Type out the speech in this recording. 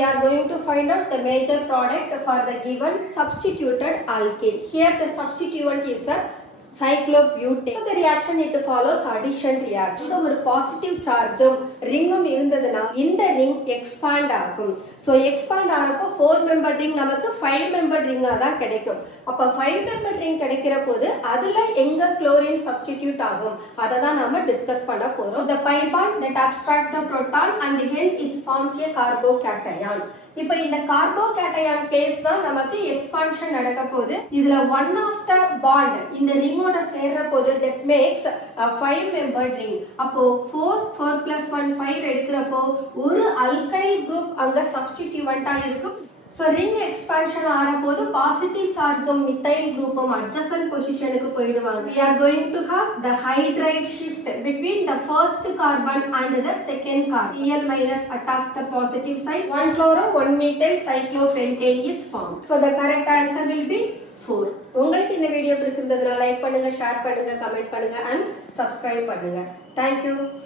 we are going to find out the major product for the given substituted alkane. Here the substituent is a cyclobutane. So the reaction it follows addition reaction. So ஒரு positive charge ரிங்கும் இருந்ததுனா இந்த ring expand ஆகும். So expand ஆறப்போ 4 membered ring நமக்கு 5 membered ring தான் கிடைக்கும். அப்ப 5 membered ring கிடைக்கிற போது அதுல எங்க chlorine substitute ஆகும் அதை தான் நாம டிஸ்கஸ் பண்ண போறோம். So the pi bond that abstract the proton and hence it forms a carbocation. இப்போ இந்த carbocation place தான் நமக்கு expansion நடக்க போகுது. இதுல one of the bond இந்த ரிங்கோட சேர்ற போது that makes a 5 membered ring. அப்போ 4 plus 1 5 எடுக்கிறப்போ ஒரு alkyl group அங்க substituent இருக்கும். So ring expansion ஆறப்போது positive charge methyl group adjacent position க்கு போயிடுவாங்க. We are going to have the hydride shift between the first carbon and the second carbon. Cl minus attacks the positive side. 1 chloro 1 methyl cyclopentane is formed. So the correct answer will be 4. உங்களுக்கு இந்த video பிடிச்சிருந்ததுனா like பண்ணுங்க, share பண்ணுங்க, comment பண்ணுங்க and subscribe பண்ணுங்க. Thank you.